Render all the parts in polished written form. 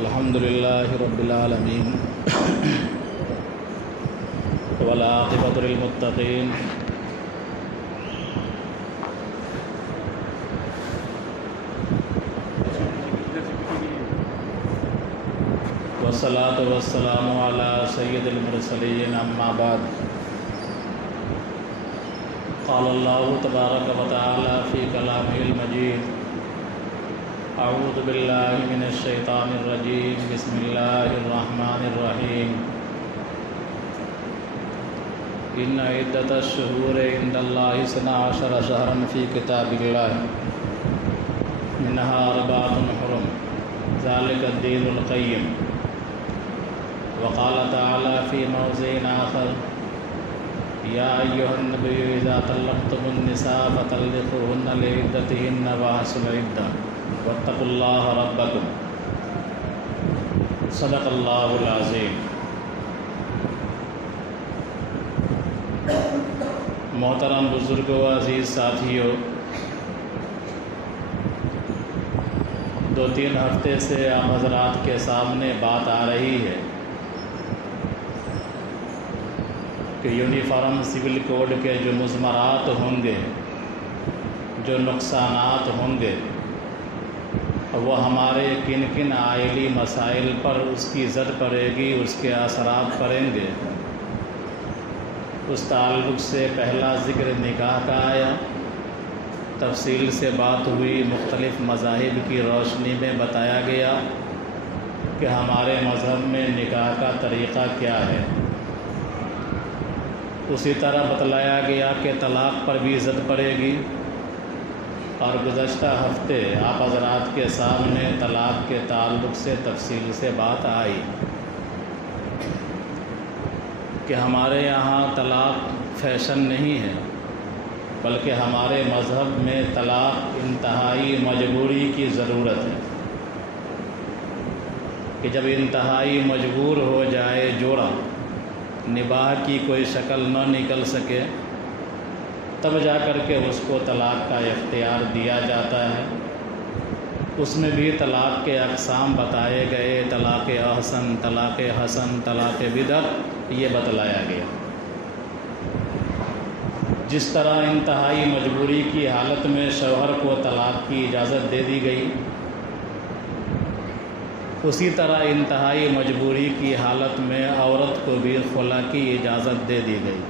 الحمد لله رب العالمين والعاقبة للمتقين والصلاة والسلام على سيد المرسلين أما بعد قال الله تبارك وتعالى في كلامه المجيد اعوذ باللہ من الشیطان الرجیم بسم اللہ الرحمن الرحیم ان عدۃ الشہور عند اللہ 12 شہرا فی کتاب اللہ منها 4 حرم ذلك الدین القیم وقال تعالی فی موضع آخر یا ایھا النبی اذا طلقتم النساء فطلقوهن لعدتهن واحصوا العدۃ واتقوا اللہ ربکم صدق اللہ العظیم۔ محترم بزرگوں، عزیز ساتھیوں، 2-3 ہفتے سے آپ حضرات کے سامنے بات آ رہی ہے کہ یونیفارم سول کوڈ کے جو مضمرات ہوں گے، جو نقصانات ہوں گے، وہ ہمارے کن کن آئلی مسائل پر اس کی زد پڑے گی، اس کے اثرات پڑیں گے۔ اس تعلق سے پہلا ذکر نکاح کا آیا، تفصیل سے بات ہوئی، مختلف مذاہب کی روشنی میں بتایا گیا کہ ہمارے مذہب میں نکاح کا طریقہ کیا ہے۔ اسی طرح بتلایا گیا کہ طلاق پر بھی زد پڑے گی، اور گزشتہ ہفتے آپ حضرات کے سامنے طلاق کے تعلق سے تفصیل سے بات آئی کہ ہمارے یہاں طلاق فیشن نہیں ہے، بلکہ ہمارے مذہب میں طلاق انتہائی مجبوری کی ضرورت ہے کہ جب انتہائی مجبور ہو جائے جوڑا، نباہ کی کوئی شکل نہ نکل سکے، تب جا کر کے اس کو طلاق کا اختیار دیا جاتا ہے۔ اس میں بھی طلاق کے اقسام بتائے گئے، طلاق احسن، طلاق حسن، طلاق بدعت، یہ بتلایا گیا۔ جس طرح انتہائی مجبوری کی حالت میں شوہر کو طلاق کی اجازت دے دی گئی، اسی طرح انتہائی مجبوری کی حالت میں عورت کو بھی خلا کی اجازت دے دی گئی۔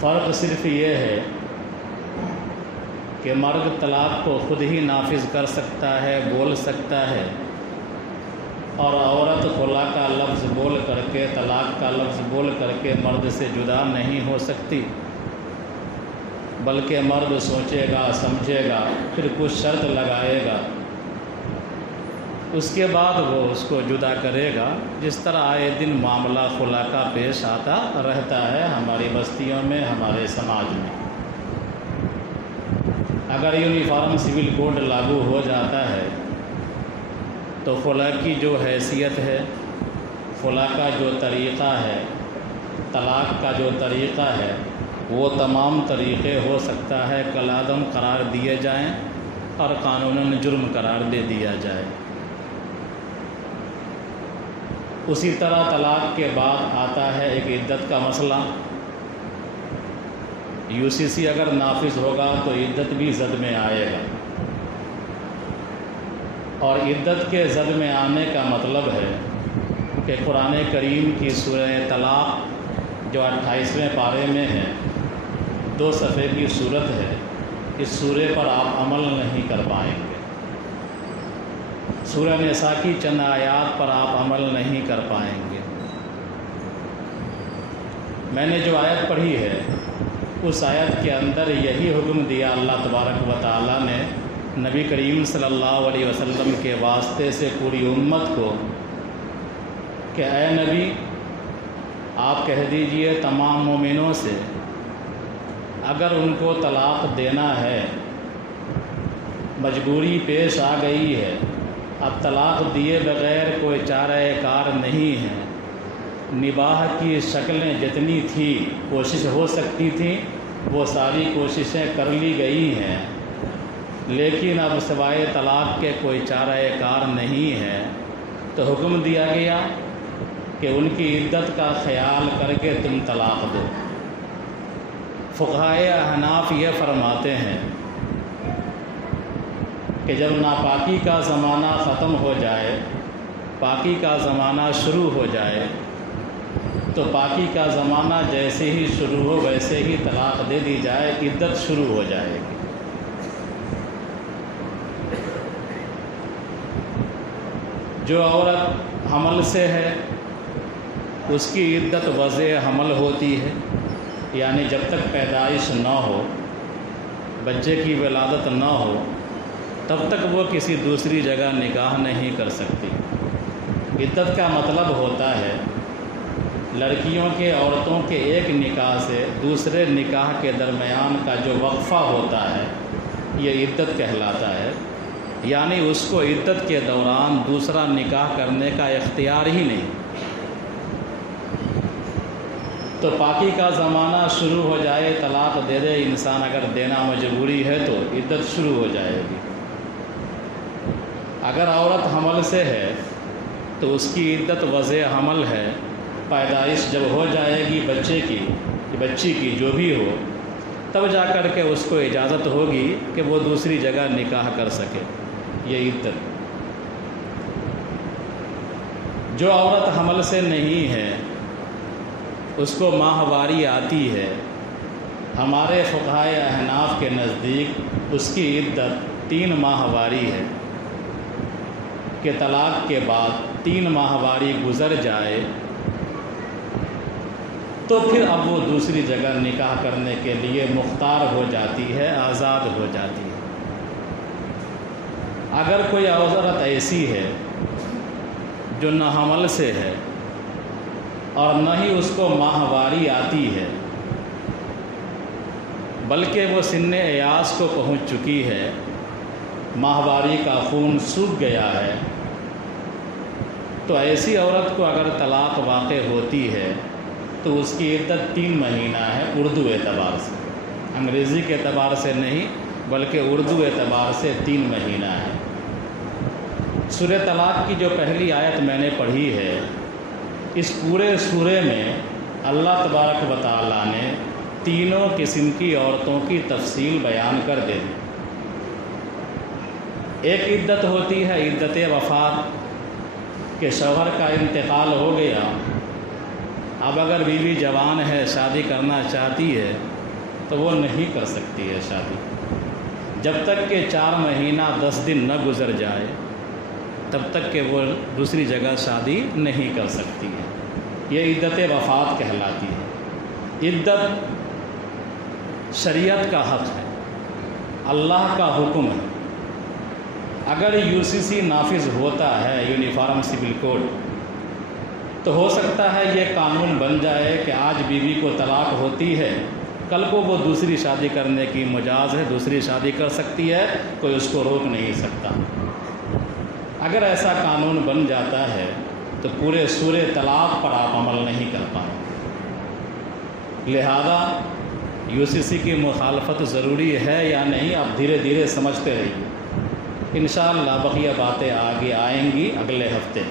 فرق صرف یہ ہے کہ مرد طلاق کو خود ہی نافذ کر سکتا ہے، بول سکتا ہے، اور عورت خلا کا لفظ بول کر کے، طلاق کا لفظ بول کر کے مرد سے جدا نہیں ہو سکتی، بلکہ مرد سوچے گا، سمجھے گا، پھر کچھ شرط لگائے گا، اس کے بعد وہ اس کو جدا کرے گا۔ جس طرح آئے دن معاملہ خلا کا پیش آتا رہتا ہے ہماری بستیوں میں، ہمارے سماج میں۔ اگر یونیفارم سول کوڈ لاگو ہو جاتا ہے تو خلا کی جو حیثیت ہے، خلا کا جو طریقہ ہے، طلاق کا جو طریقہ ہے، وہ تمام طریقے ہو سکتا ہے کالعدم قرار دیے جائیں اور قانوناً جرم قرار دے دیا جائے۔ اسی طرح طلاق کے بعد آتا ہے ایک عدت کا مسئلہ۔ UCC اگر نافذ ہوگا تو عدت بھی زد میں آئے گا، اور عدت کے زد میں آنے کا مطلب ہے کہ قرآن کریم کی سورہ طلاق جو 28ویں پارے میں ہے، 2 صفحے کی صورت ہے، اس سورے پر آپ عمل نہیں کر پائیں گے۔ سورہ نساء کی چند آیات پر آپ عمل نہیں کر پائیں گے۔ میں نے جو آیت پڑھی ہے، اس آیت کے اندر یہی حکم دیا اللہ تبارک و تعالیٰ نے نبی کریم صلی اللہ علیہ وسلم کے واسطے سے پوری امت کو کہ اے نبی، آپ کہہ دیجئے تمام مومنوں سے اگر ان کو طلاق دینا ہے، مجبوری پیش آ گئی ہے، اب طلاق دیے بغیر کوئی چارہ کار نہیں ہے، نباہ کی شکلیں جتنی تھی کوشش ہو سکتی تھیں وہ ساری کوششیں کر لی گئی ہیں، لیکن اب سوائے طلاق کے کوئی چارہ کار نہیں ہے، تو حکم دیا گیا کہ ان کی عدت کا خیال کر کے تم طلاق دو۔ فقہائے احناف یہ فرماتے ہیں کہ جب ناپاکی کا زمانہ ختم ہو جائے، پاکی کا زمانہ شروع ہو جائے، تو پاکی کا زمانہ جیسے ہی شروع ہو ویسے ہی طلاق دے دی جائے، عدت شروع ہو جائے گی۔ جو عورت حمل سے ہے اس کی عدت وضع حمل ہوتی ہے، یعنی جب تک پیدائش نہ ہو، بچے کی ولادت نہ ہو، تب تک وہ کسی دوسری جگہ نکاح نہیں کر سکتی۔ عدت کا مطلب ہوتا ہے لڑکیوں کے عورتوں کے ایک نکاح سے دوسرے نکاح کے درمیان کا جو وقفہ ہوتا ہے یہ عدت کہلاتا ہے، یعنی اس کو عدت کے دوران دوسرا نکاح کرنے کا اختیار ہی نہیں۔ تو پاکی کا زمانہ شروع ہو جائے، طلاق دے دے انسان، اگر دینا مجبوری ہے تو عدت شروع ہو جائے گی۔ اگر عورت حمل سے ہے تو اس کی عدت وضع حمل ہے، پیدائش جب ہو جائے گی بچی کی جو بھی ہو، تب جا کر کے اس کو اجازت ہوگی کہ وہ دوسری جگہ نکاح کر سکے، یہ عدت۔ جو عورت حمل سے نہیں ہے اس کو ماہواری آتی ہے، ہمارے فقہائے احناف کے نزدیک اس کی عدت 3 ماہواری ہے کہ طلاق کے بعد 3 ماہواری گزر جائے تو پھر اب وہ دوسری جگہ نکاح کرنے کے لیے مختار ہو جاتی ہے، آزاد ہو جاتی ہے۔ اگر کوئی عورت ایسی ہے جو نہ حمل سے ہے اور نہ ہی اس کو ماہواری آتی ہے، بلکہ وہ سن ایاس کو پہنچ چکی ہے، ماہواری کا خون سوکھ گیا ہے، تو ایسی عورت کو اگر طلاق واقع ہوتی ہے تو اس کی عدت 3 مہینہ ہے اردو اعتبار سے، انگریزی کے اعتبار سے نہیں بلکہ اردو اعتبار سے 3 مہینہ ہے۔ سورہ طلاق کی جو پہلی آیت میں نے پڑھی ہے، اس پورے سورے میں اللہ تبارک و تعالیٰ نے تینوں قسم کی عورتوں کی تفصیل بیان کر دے دی۔ ایک عدت ہوتی ہے عدت وفات، کہ شوہر کا انتقال ہو گیا، اب اگر بیوی جوان ہے شادی کرنا چاہتی ہے تو وہ نہیں کر سکتی ہے شادی، جب تک کہ 4 مہینہ 10 دن نہ گزر جائے تب تک کہ وہ دوسری جگہ شادی نہیں کر سکتی ہے، یہ عدت وفات کہلاتی ہے۔ عدت شریعت کا حق ہے، اللہ کا حکم ہے۔ اگر UCC نافذ ہوتا ہے، یونیفارم سول کوڈ، تو ہو سکتا ہے یہ قانون بن جائے کہ آج بیوی کو طلاق ہوتی ہے، کل کو وہ دوسری شادی کرنے کی مجاز ہے، دوسری شادی کر سکتی ہے، کوئی اس کو روک نہیں سکتا۔ اگر ایسا قانون بن جاتا ہے تو پورے سورہ طلاق پر آپ عمل نہیں کر پائیں، لہذا UCC کی مخالفت ضروری ہے یا نہیں آپ دھیرے دھیرے سمجھتے رہیے، انشاءاللہ بقیہ باتیں آگے آئیں گی اگلے ہفتے۔